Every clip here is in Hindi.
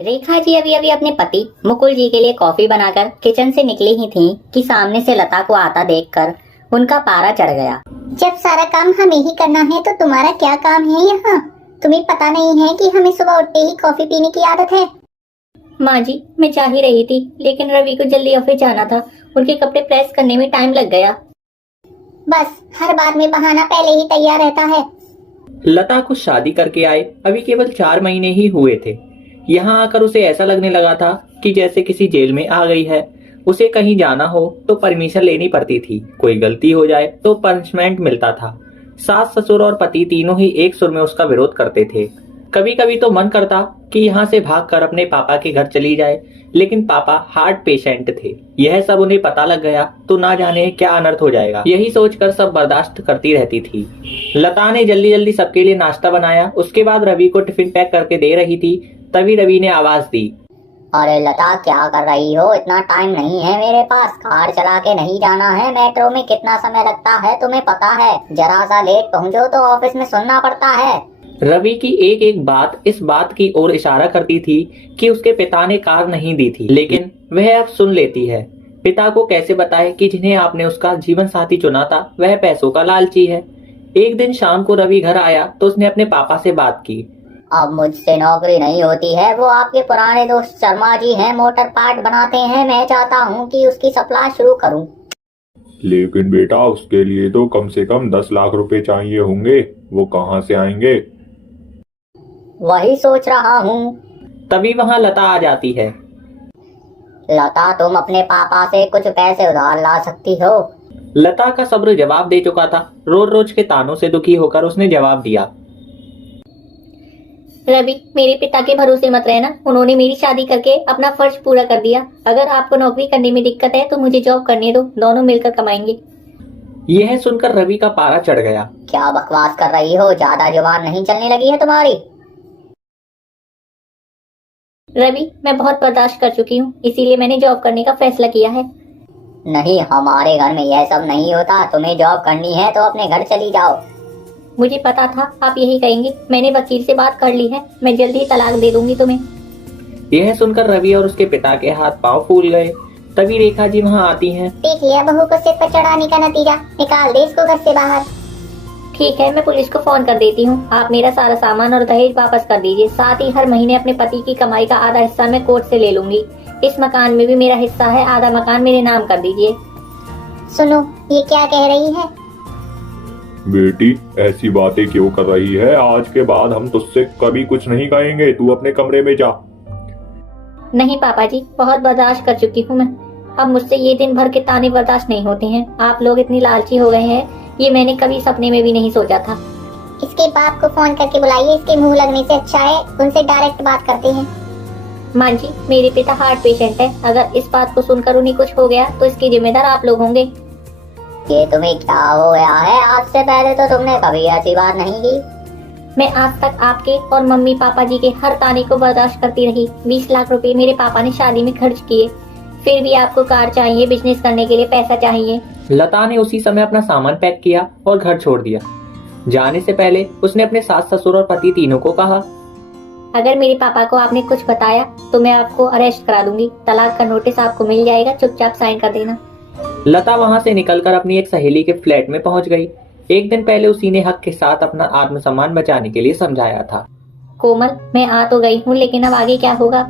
रेखा जी अभी अभी अपने पति मुकुल जी के लिए कॉफी बनाकर किचन से निकली ही थीं कि सामने से लता को आता देखकर उनका पारा चढ़ गया। जब सारा काम हमें ही करना है तो तुम्हारा क्या काम है यहाँ? तुम्हें पता नहीं है कि हमें सुबह उठते ही कॉफी पीने की आदत है? माँ जी, मैं जा ही रही थी, लेकिन रवि को जल्दी ऑफिस जाना था। उनके कपड़े प्रेस करने में टाइम लग गया। बस हर बार में बहाना पहले ही तैयार रहता है। लता को शादी करके आए अभी केवल 4 महीने ही हुए थे। यहाँ आकर उसे ऐसा लगने लगा था कि जैसे किसी जेल में आ गई है। उसे कहीं जाना हो तो परमिशन लेनी पड़ती थी, कोई गलती हो जाए तो पनिशमेंट मिलता था। सास ससुर और पति तीनों ही एक सुर में उसका विरोध करते थे। कभी कभी तो मन करता कि यहाँ से भागकर अपने पापा के घर चली जाए, लेकिन पापा हार्ट पेशेंट थे। यह सब उन्हें पता लग गया तो ना जाने क्या अनर्थ हो जाएगा, यही सोचकर सब बर्दाश्त करती रहती थी। लता ने जल्दी जल्दी सबके लिए नाश्ता बनाया, उसके बाद रवि को टिफिन पैक करके दे रही थी। तभी रवि ने आवाज दी, अरे लता, क्या कर रही हो? इतना टाइम नहीं है मेरे पास। कार चला के नहीं जाना है। मेट्रो में कितना समय लगता है तुम्हें पता है? जरा सा लेट पहुँचो तो ऑफिस में सुनना पड़ता है। रवि की एक एक बात इस बात की ओर इशारा करती थी कि उसके पिता ने कार नहीं दी थी, लेकिन वह अब सुन लेती है। पिता को कैसे बताए कि जिन्हें आपने उसका जीवन साथी चुना था वह पैसों का लालची है। एक दिन शाम को रवि घर आया तो उसने अपने पापा से बात की। अब मुझसे नौकरी नहीं होती है। वो आपके पुराने दोस्त शर्मा जी हैं, मोटर पार्ट बनाते हैं। मैं चाहता हूँ कि उसकी सप्लाई शुरू करूँ। लेकिन बेटा, उसके लिए तो कम से कम 10 लाख रुपए चाहिए होंगे। वो कहाँ से आएंगे? वही सोच रहा हूँ। तभी वहाँ लता आ जाती है। लता, तुम अपने पापा से कुछ पैसे उधार ला सकती हो। लता का सब्र जवाब दे चुका था। रोज रोज के तानों से दुखी होकर उसने जवाब दिया, रवि, मेरे पिता के भरोसे मत रहना। उन्होंने मेरी शादी करके अपना फर्ज पूरा कर दिया। अगर आपको नौकरी करने में दिक्कत है तो मुझे जॉब करने दो, दोनों मिलकर कमाएंगे। यह सुनकर रवि का पारा चढ़ गया। क्या बकवास कर रही हो? ज्यादा जुबान नहीं चलने लगी है तुम्हारी? रवि, मैं बहुत बर्दाश्त कर चुकी हूँ, इसीलिए मैंने जॉब करने का फैसला किया है। नहीं, हमारे घर में यह सब नहीं होता। तुम्हें जॉब करनी है तो अपने घर चली जाओ। मुझे पता था आप यही कहेंगे। मैंने वकील से बात कर ली है, मैं जल्द ही तलाक दे दूंगी तुम्हें। यह सुनकर रवि और उसके पिता के हाथ पांव फूल गए। तभी रेखा जी वहाँ आती हैं। देख लिया बहू को सिर पर चढ़ाने का नतीजा। निकाल दे इसको घर से बाहर। ठीक है, मैं पुलिस को फोन कर देती हूँ। आप मेरा सारा सामान और दहेज वापस कर दीजिए। साथ ही हर महीने अपने पति की कमाई का आधा हिस्सा मैं कोर्ट से ले लूंगी। इस मकान में भी मेरा हिस्सा है, आधा मकान मेरे नाम कर दीजिए। सुनो, ये क्या कह रही है? बेटी, ऐसी बातें क्यों कर रही है? आज के बाद हम तुझसे कभी कुछ नहीं कहेंगे। तू अपने कमरे में जा। नहीं पापा जी, बहुत बर्दाश्त कर चुकी हूँ मैं। अब मुझसे ये दिन भर के ताने बर्दाश्त नहीं होते हैं। आप लोग इतनी लालची हो गए हैं, ये मैंने कभी सपने में भी नहीं सोचा था। इसके बाप को फोन करके बुलाइए। इसके मुंह लगने से अच्छा है उनसे डायरेक्ट बात करते हैं। माँ जी, मेरे पिता हार्ट पेशेंट है। अगर इस बात को सुनकर उन्हें कुछ हो गया तो इसके जिम्मेदार आप लोग होंगे। ये तुम्हें क्या हो गया है? आज से पहले तो तुमने कभी ऐसी बात नहीं की। मैं आज तक आपके और मम्मी पापा जी के हर ताने को बर्दाश्त करती रही। 20 लाख रुपए मेरे पापा ने शादी में खर्च किए, फिर भी आपको कार चाहिए, बिजनेस करने के लिए पैसा चाहिए। लता ने उसी समय अपना सामान पैक किया और घर छोड़ दिया। जाने से पहले उसने अपने सास ससुर और पति तीनों को कहा, अगर मेरे पापा को आपने कुछ बताया तो मैं आपको अरेस्ट करा दूंगी। तलाक का नोटिस आपको मिल जाएगा, चुपचाप साइन कर देना। लता वहां से निकलकर अपनी एक सहेली के फ्लैट में पहुंच गई। एक दिन पहले उसी ने हक के साथ अपना आत्मसम्मान बचाने के लिए समझाया था। कोमल, मैं आ तो गई हूँ, लेकिन अब आगे क्या होगा?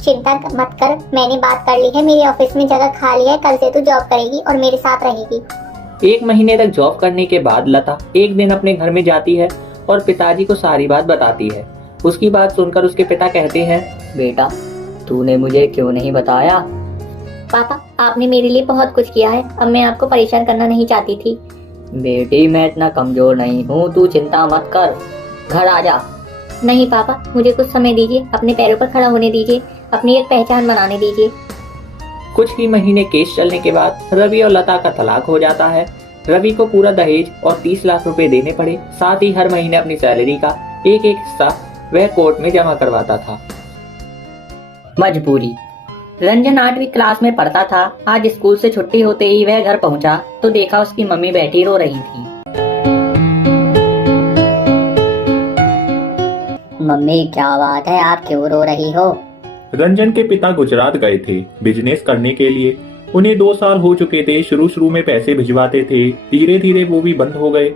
चिंता मत कर, मैंने बात कर ली है। मेरे ऑफिस में जगह खाली है। कल से तू जॉब करेगी और मेरे साथ रहेगी। 1 महीने तक जॉब करने के बाद लता एक दिन अपने घर में जाती है और पिताजी को सारी बात बताती है। उसकी बात सुनकर उसके पिता कहते हैं, बेटा, तूने मुझे क्यों नहीं बताया? पापा, आपने मेरे लिए बहुत कुछ किया है। अब मैं आपको परेशान करना नहीं चाहती थी। बेटी, मैं इतना कमजोर नहीं हूँ, तू चिंता मत कर। घर आ जा। नहीं पापा, मुझे कुछ समय दीजिए, अपने पैरों पर खड़ा होने दीजिए, अपनी एक पहचान बनाने दीजिए। कुछ ही महीने केस चलने के बाद रवि और लता का तलाक हो जाता है। रवि को पूरा दहेज और 30 लाख रुपए देने पड़े। साथ ही हर महीने अपनी सैलरी का एक एक हिस्सा वह कोर्ट में जमा करवाता था। मजबूरी। रंजन 8वीं क्लास में पढ़ता था। आज स्कूल से छुट्टी होते ही वह घर पहुंचा तो देखा उसकी मम्मी बैठी रो रही थी। मम्मी, क्या बात है? आप क्यों रो रही हो? रंजन के पिता गुजरात गए थे बिजनेस करने के लिए। उन्हें 2 साल हो चुके थे। शुरू शुरू में पैसे भिजवाते थे, धीरे धीरे वो भी बंद हो गए।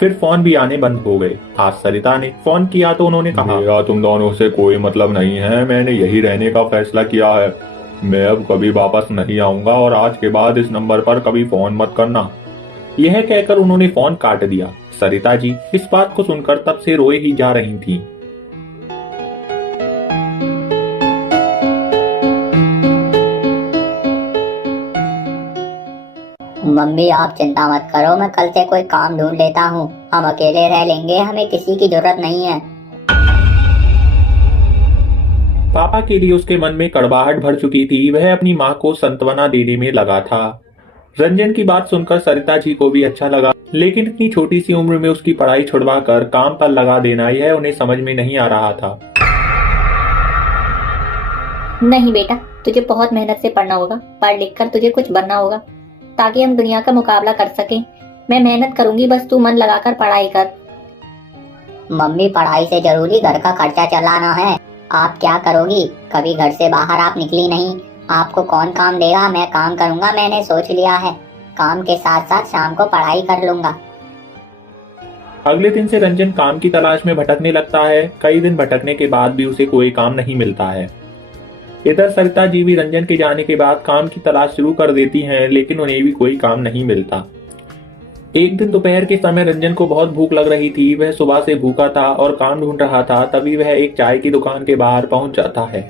फिर फोन भी आने बंद हो गए। आज सरिता ने फोन किया तो उन्होंने कहा, मेरा तुम दोनों से कोई मतलब नहीं है, मैंने यही रहने का फैसला किया है। मैं अब कभी वापस नहीं आऊंगा और आज के बाद इस नंबर पर कभी फोन मत करना। यह कहकर उन्होंने फोन काट दिया। सरिता जी इस बात को सुनकर तब से रोए ही जा रही थीं। मम्मी आप चिंता मत करो, मैं कल से कोई काम ढूंढ लेता हूँ। हम अकेले रह लेंगे, हमें किसी की जरूरत नहीं है। पापा के लिए उसके मन में कड़वाहट भर चुकी थी। वह अपनी माँ को सांत्वना देने में लगा था। रंजन की बात सुनकर सरिता जी को भी अच्छा लगा, लेकिन इतनी छोटी सी उम्र में उसकी पढ़ाई छुड़वाकर काम पर लगा देना यह उन्हें समझ में नहीं आ रहा था। नहीं बेटा, तुझे बहुत मेहनत से पढ़ना होगा। पढ़ लिख कर तुझे कुछ बनना होगा ताकि हम दुनिया का मुकाबला कर सकें। मैं मेहनत करूंगी, बस तू मन लगाकर पढ़ाई कर। मम्मी पढ़ाई से जरूरी घर का खर्चा चलाना है। आप क्या करोगी? कभी घर से बाहर आप निकली नहीं। आपको कौन काम देगा? मैं काम करूंगा, मैंने सोच लिया है। काम के साथ साथ शाम को पढ़ाई कर लूंगा। अगले दिन से रंजन काम की तलाश में भटकने लगता है। कई दिन भटकने के बाद भी उसे कोई काम नहीं मिलता है। इधर सरिता जी भी रंजन के जाने के बाद काम की तलाश शुरू कर देती हैं, लेकिन उन्हें भी कोई काम नहीं मिलता। एक दिन दोपहर के समय रंजन को बहुत भूख लग रही थी। वह सुबह से भूखा था और काम ढूंढ रहा था। तभी वह एक चाय की दुकान के बाहर पहुंच जाता है।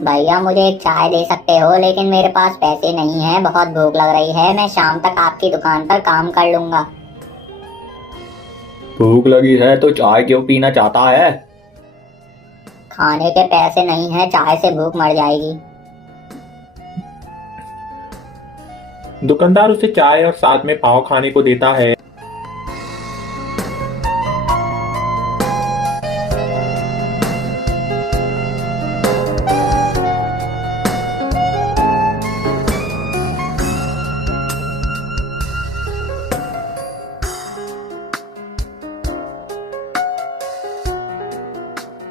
भैया मुझे एक चाय दे सकते हो? लेकिन मेरे पास पैसे नहीं है, बहुत भूख लग रही है। मैं शाम तक आपकी दुकान पर काम कर लूंगा। भूख लगी है तो चाय क्यों पीना चाहता है? खाने के पैसे नहीं है, चाय से भूख मर जाएगी। दुकानदार उसे चाय और साथ में पाव खाने को देता है।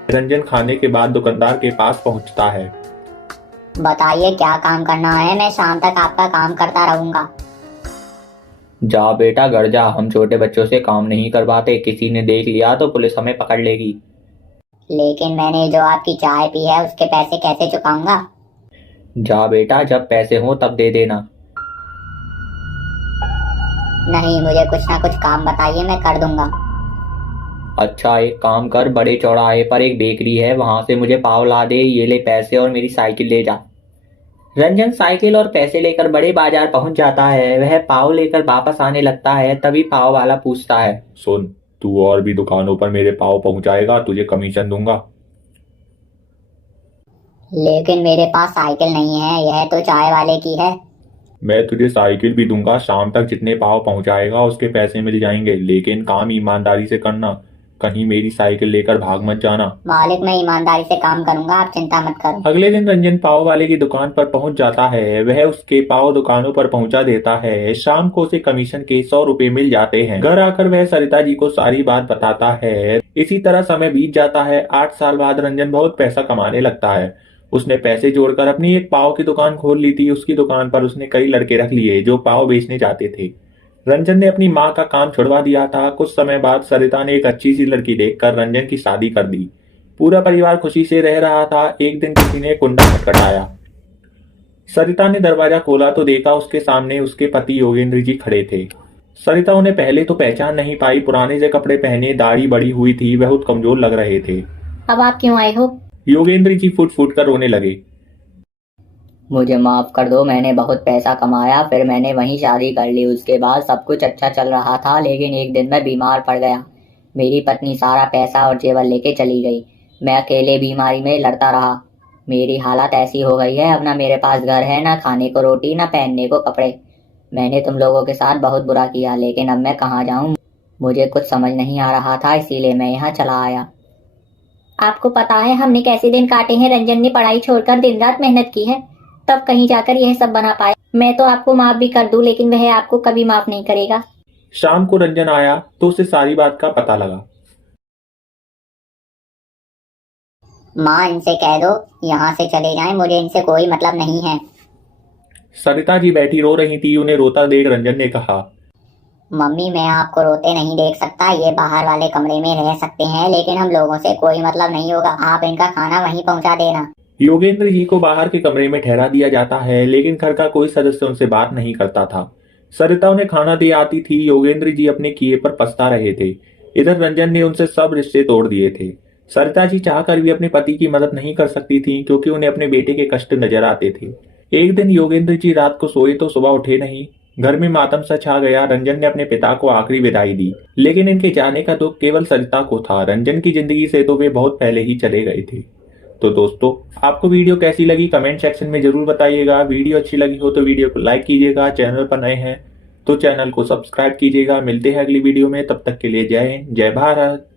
रंजन खाने के बाद दुकानदार के पास पहुंचता है। बताइए क्या काम करना है? मैं शाम तक आपका काम करता रहूंगा। जा बेटा घर जा, हम छोटे बच्चों से काम नहीं करवाते। किसी ने देख लिया तो पुलिस हमें पकड़ लेगी। लेकिन मैंने जो आपकी चाय पी है उसके पैसे कैसे चुकाऊंगा? जा बेटा, जब पैसे हो तब दे देना। नहीं, मुझे कुछ ना कुछ काम बताइए, मैं कर दूंगा। अच्छा एक काम कर, बड़े चौराहे पर एक बेकरी है, वहां से मुझे पाव ला दे। ये ले पैसे और मेरी साइकिल ले जा। रंजन साइकिल और पैसे लेकर बड़े बाजार पहुंच जाता है। वह पाव लेकर वापस आने लगता है। तभी पाव वाला पूछता है, सुन, तू और भी दुकानों पर मेरे पाव पहुंचाएगा, तुझे कमीशन दूंगा। लेकिन मेरे पास साइकिल नहीं है, यह तो चाय वाले की है। मैं तुझे साइकिल भी दूंगा। शाम तक जितने पाव पहुंचाएगा उसके पैसे मिल जाएंगे, लेकिन काम ईमानदारी से करना। कहीं मेरी साइकिल लेकर भाग मत जाना। मालिक मैं ईमानदारी से काम करूंगा, आप चिंता मत करो। अगले दिन रंजन पाव वाले की दुकान पर पहुंच जाता है। वह उसके पाव दुकानों पर पहुंचा देता है। शाम को उसे कमीशन के 100 रुपए मिल जाते हैं। घर आकर वह सरिता जी को सारी बात बताता है। इसी तरह समय बीत जाता है। 8 साल बाद रंजन बहुत पैसा कमाने लगता है। उसने पैसे जोड़कर अपनी एक पाव की दुकान खोल ली थी। उसकी दुकान पर उसने कई लड़के रख लिए जो पाव बेचने जाते थे। रंजन ने अपनी माँ का काम छुड़वा दिया था। कुछ समय बाद सरिता ने एक अच्छी सी लड़की देखकर रंजन की शादी कर दी। पूरा परिवार खुशी से रह रहा था। एक दिन किसी ने कुंडा खटखटाया। सरिता ने दरवाजा खोला तो देखा उसके सामने उसके पति योगेंद्र जी खड़े थे। सरिता उन्हें पहले तो पहचान नहीं पाई। पुराने से कपड़े पहने, दाढ़ी बड़ी हुई थी, बहुत कमजोर लग रहे थे। अब आप क्यों आए हो? योगेंद्र जी फुट फुट कर रोने लगे। मुझे माफ कर दो, मैंने बहुत पैसा कमाया, फिर मैंने वहीं शादी कर ली। उसके बाद सब कुछ अच्छा चल रहा था, लेकिन एक दिन मैं बीमार पड़ गया। मेरी पत्नी सारा पैसा और जेवर लेके चली गई। मैं अकेले बीमारी में लड़ता रहा। मेरी हालत ऐसी हो गई है, अब ना मेरे पास घर है, ना खाने को रोटी, ना पहनने को कपड़े। मैंने तुम लोगों के साथ बहुत बुरा किया, लेकिन अब मैं कहाँ जाऊँ? मुझे कुछ समझ नहीं आ रहा था, इसीलिए मैं यहाँ चला आया। आपको पता है हमने कैसे दिन काटे हैं? रंजन ने पढ़ाई छोड़कर दिन रात मेहनत की है, तब कहीं जाकर यह सब बना पाए। मैं तो आपको माफ भी कर दूं, लेकिन वह आपको कभी माफ नहीं करेगा। शाम को रंजन आया तो उसे सारी बात का पता लगा। माँ इनसे कह दो यहाँ से चले जाएं, मुझे इनसे कोई मतलब नहीं है। सरिता जी बैठी रो रही थी। उन्हें रोता देख रंजन ने कहा, मम्मी मैं आपको रोते नहीं देख सकता, ये बाहर वाले कमरे में रह सकते हैं लेकिन हम लोगों से कोई मतलब नहीं होगा, आप इनका खाना वहीं पहुंचा देना। योगेंद्र जी को बाहर के कमरे में ठहरा दिया जाता है, लेकिन घर का कोई सदस्य उनसे बात नहीं करता था। सरिता उन्हें खाना दे आती थी। योगेंद्र जी अपने किए पर पछता रहे थे। इधर रंजन ने उनसे सब रिश्ते तोड़ दिए थे। सरिता जी चाहकर भी अपने पति की मदद नहीं कर सकती थी, क्योंकि उन्हें अपने बेटे के कष्ट नजर आते थे। एक दिन योगेंद्र जी रात को सोए तो सुबह उठे नहीं। घर में मातम सा छा गया। रंजन ने अपने पिता को आखिरी विदाई दी, लेकिन इनके जाने का दुख केवल सरिता को था। रंजन की जिंदगी से तो वे बहुत पहले ही चले गए थे। तो दोस्तों, आपको वीडियो कैसी लगी कमेंट सेक्शन में जरूर बताइएगा। वीडियो अच्छी लगी हो तो वीडियो को लाइक कीजिएगा। चैनल पर नए हैं तो चैनल को सब्सक्राइब कीजिएगा। मिलते हैं अगली वीडियो में, तब तक के लिए जय हिंद, जय भारत।